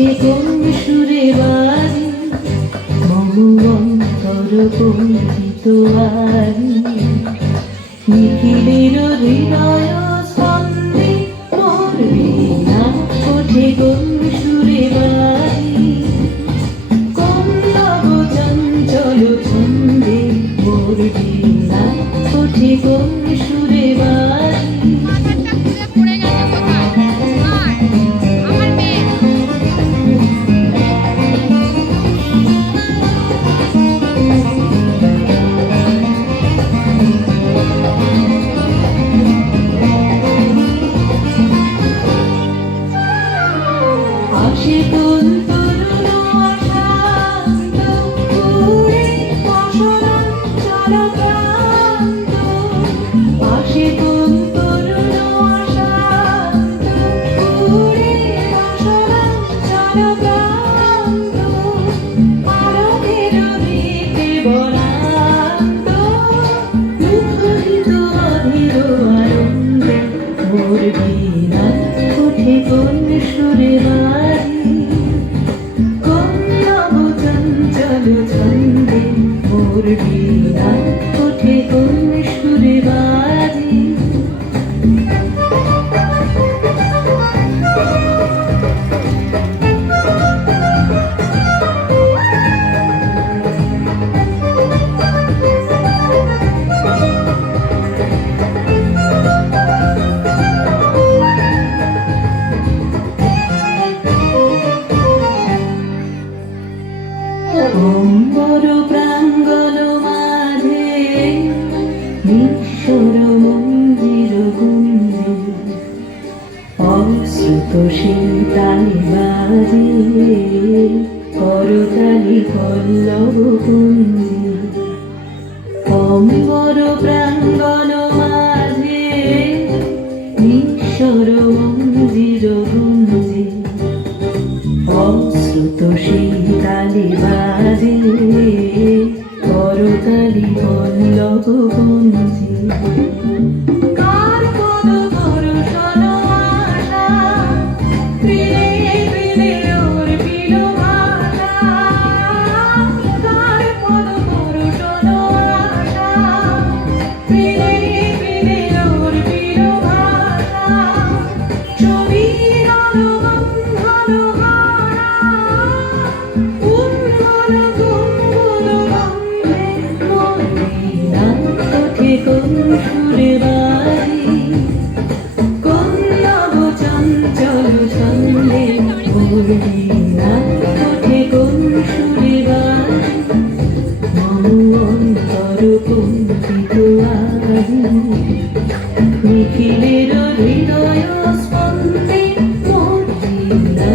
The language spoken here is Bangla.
ওঠে কোন সুরে বাড়ি মম অন্তর কম্পিত আরি নিখিলের হৃদয় স্পন্দে মোর বীণা ওঠে কোন সুরে বাড়ি কোন নব চঞ্চল ছন্দে মোর বীণা ওঠে কোন সুরে বাড়ি আসে কোন তরুণ আশান্ত উড়ে অসরঞ্চল প্রান্ত আসে কোন তরুণ আশান্ত উড়ে অসরঞ্চল প্রান্ত আরবের দিকে বরান্ত মুখরিত অধীর আনন্দে মোর বীণা ওঠে কোন সুরে বাড়ি কোন নব চঞ্চল ছন্দে মোর বীণা ওঠে কোন সুরে বাড়ি অম্বর প্রাঙ্গণ মাঝে ঈশ্বর মন্দির গুঞ্জে অশ্রুত শীতালি বাজে করতালি পল্লব কুঞ্জে অম্বর প্রাঙ্গণ মাঝে ঈশ্বর মন্দির গুঞ্জে অশ্রুত শীতালি বাজে করতালি পল্লব কুঞ্জে কার পদ দর্শন আশা প্রিয়ে প্রিয়ে ওর পিল ভাষা কার পদ দর্শন আশা প্রিয়ে প্রিয়ে ওর পিল ভাষা ছবির অনুবন্ধন কোন সুরে বাড়ি কোন নব চঞ্চল ছন্দে মোর বীণা ওঠে কোন সুরে বাড়ি মম অন্তর কম্পিত আরি নিখিলের হৃদয় স্পন্দে মোর বীণা